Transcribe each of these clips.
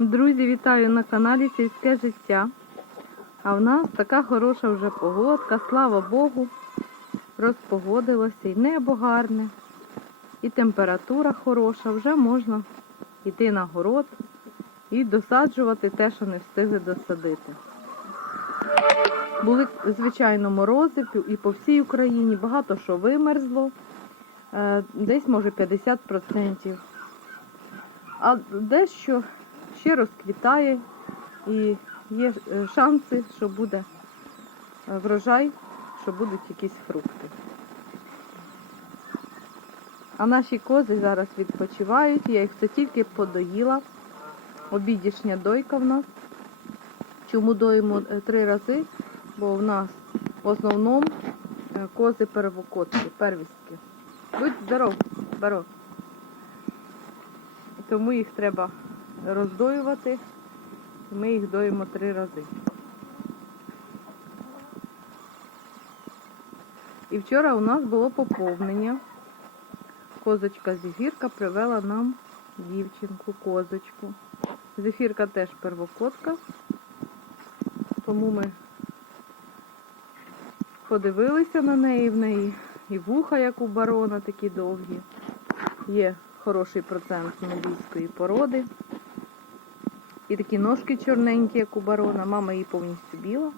Друзі, вітаю на каналі Сільське життя. А в нас така хороша вже погодка, слава Богу. Розпогодилося, і небо гарне, і температура хороша, вже можна йти на город і досаджувати те, що не встигли досадити. Були, звичайно, морози і по всій Україні, багато що вимерзло, Е, десь може 50%. А дещо ще розквітає і є е, шанси, що буде е, врожай, що будуть якісь фрукти. А наші кози зараз відпочивають, я їх це тільки подоїла. Обідішня дойка в нас. Чому доїмо е, три рази? Бо в нас в основному кози первокотки, первістки. Будь здоров, здоров. Тому їх треба роздоювати. Ми їх доїмо три рази. І вчора у нас було поповнення. Козочка Зефірка привела нам дівчинку, козочку. Зефірка теж первокотка. Тому ми подивилися на неї, в неї і вуха, як у барона, такі довгі. Є хороший процент нобійської породи. І такі ножки чорненькі, як у барона. Мама її повністю біла.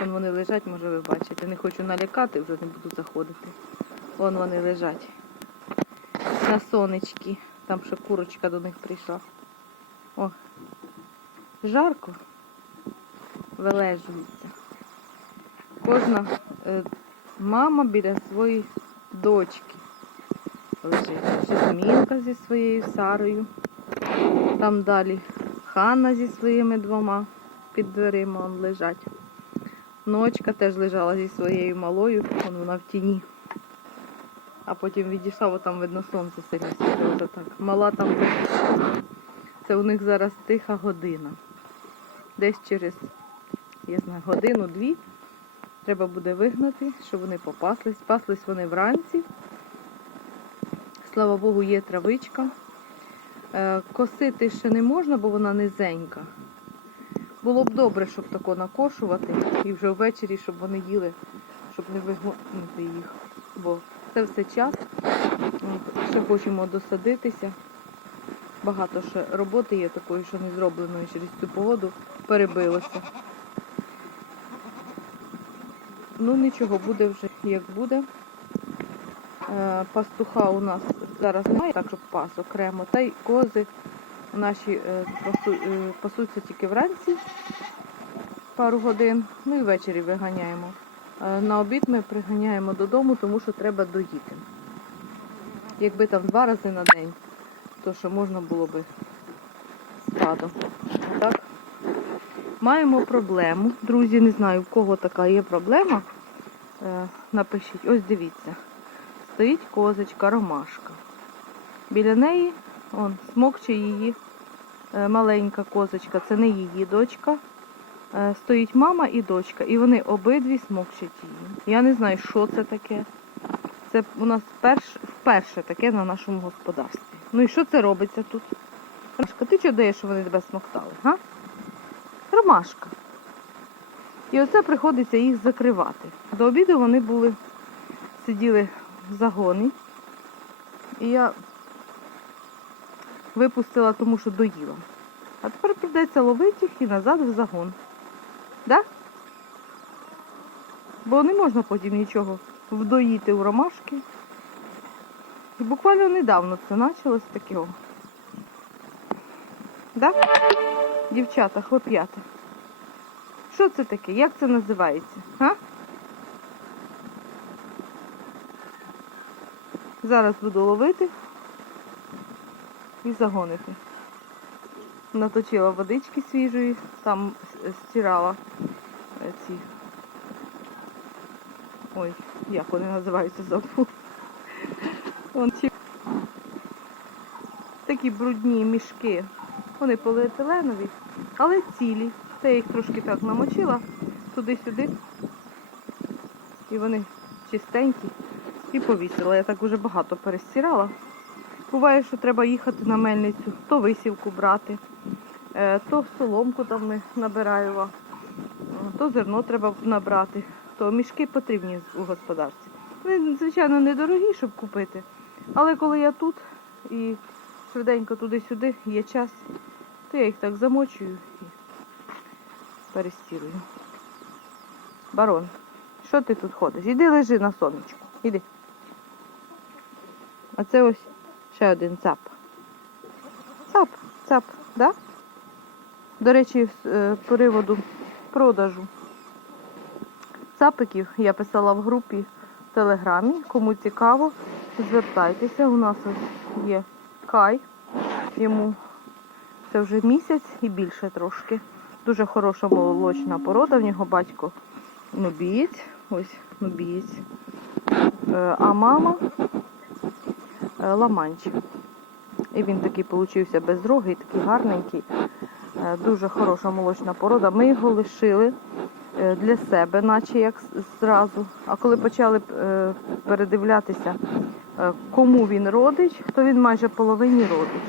Вон вони лежать, може ви бачите. Не хочу налякати, вже не буду заходити. Вон вони лежать. На сонечки. Там ще курочка до них прийшла. О, жарко. Вилежується. Кожна е, мама біля своєї дочки лежить. Жасмінка зі своєю Сарою. Там далі Ханна зі своїми двома під дверима лежать. Ночка теж лежала зі своєю малою, вон вона в тіні. А потім відійшла, там видно сонце сильно. Так. Мала там. Це у них зараз тиха година. Десь через, я знаю, годину-дві треба буде вигнати, щоб вони попаслись. Паслись вони вранці. Слава Богу, є травичка. Е, Косити ще не можна, бо вона низенька. Було б добре, щоб тако накошувати і вже ввечері, щоб вони їли, щоб не вигонити їх. Бо це все час. Ще хочемо досадитися. Багато ще роботи є такої, що не зробленої через цю погоду перебилося. Ну нічого, буде вже як буде. Е, Пастуха у нас зараз немає, так щоб пас окремо. Та й кози наші е, е, пасуться тільки вранці пару годин, ну і ввечері виганяємо. Е, На обід ми приганяємо додому, тому що треба доїти. Якби там два рази на день, то що можна було би стадо. Так, маємо проблему. Друзі, не знаю, в кого така є проблема. Напишіть, ось дивіться. Стоїть козочка, ромашка. Біля неї он, смокче її е, маленька козочка, це не її дочка. Е, Стоїть мама і дочка, і вони обидві смокчуть її. Я не знаю, що це таке. Це у нас перш, вперше таке на нашому господарстві. Ну і що це робиться тут? Ромашка, ти чого даєш, що вони тебе смоктали? Га? Ромашка. І оце приходиться їх закривати. До обіду вони були, сиділи в загоні. І я випустила, тому що доїла. А тепер прийдеться ловити їх і назад в загон. Да? Бо не можна потім нічого вдоїти у ромашки. І буквально недавно це почалось такого. Да? Дівчата, хлоп'ята. Що це таке? Як це називається? А? Зараз буду ловити і загонити. Наточила водички свіжої, там стирала е, ці. Ой, як вони називаються забув. Такі брудні мішки. Вони поліетиленові, але цілі. Це я їх трошки так намочила туди-сюди. І вони чистенькі. І повісила. Я так уже багато перестирала. Буває, що треба їхати на мельницю, то висівку брати, Е, То соломку там ми набираємо, то зерно треба набрати, то мішки потрібні у господарстві. Вони, звичайно, недорогі, щоб купити. Але коли я тут і швиденько туди-сюди є час, то я їх так замочую і перестірую. Барон, що ти тут ходиш? Іди лежи на сонечку. Іди. А це ось ще один цап. Цап, цап, да? До речі, з е, приводу продажу цапиків я писала в групі в Телеграмі. Кому цікаво, звертайтеся. У нас є кай. Йому це вже місяць і більше трошки. Дуже хороша молочна порода. В нього батько нубієць. Ось нубієць. Е, А мама е, ламанчик. І він такий получився безрогий, такий гарненький. Е, Дуже хороша молочна порода. Ми його лишили е, для себе, наче як зразу. А коли почали передивлятися, кому він родич, то він майже половині родич.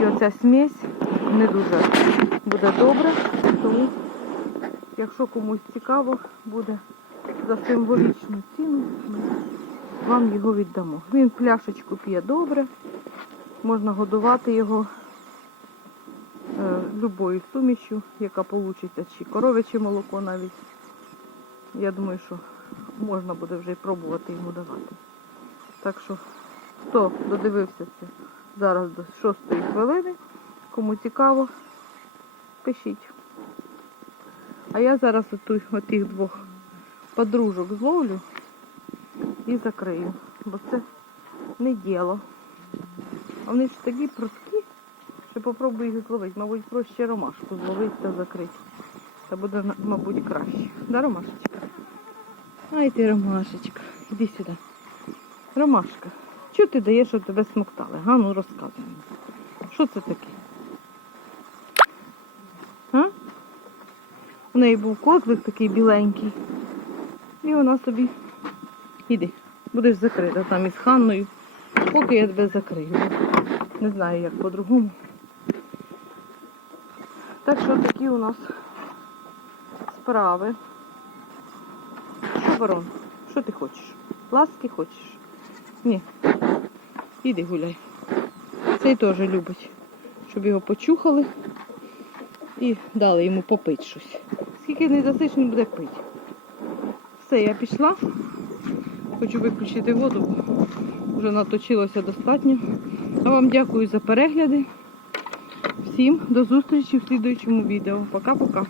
І оця смесь не дуже буде добре. Тому, якщо комусь цікаво, буде за символічну ціну, вам його віддамо. Він пляшечку п'є добре, можна годувати його е, любою сумішю, яка вийде, чи коров'яче молоко навіть. Я думаю, що можна буде вже і пробувати йому давати. Так що, хто додивився це зараз до шостої хвилини, кому цікаво, пишіть. А я зараз отих двох подружок зловлю і закрию, бо це не діло. А вони ж такі прудкі, що попробую їх зловити. Мабуть, проще ромашку зловити та закрити. Це буде, мабуть, краще. Да, ромашечка? Ай ти, ромашечка, іди сюди. Ромашка, що ти даєш, щоб тебе смоктали? Га, ну розказуй. Що це таке? А? У неї був котлик такий біленький. І вона собі. Іди, будеш закрита там із Ханною. Поки я тебе закрию. Не знаю, як по-другому. Так що такі у нас справи. Що, барон? Що ти хочеш? Ласки хочеш? Ні. Іди гуляй. Цей теж любить, щоб його почухали і дали йому попити щось. Скільки не дасиш, він буде пити. Все, я пішла. Хочу виключити воду, вже наточилося достатньо. А вам дякую за перегляди. Всім до зустрічі в слідуючому відео. Пока-пока.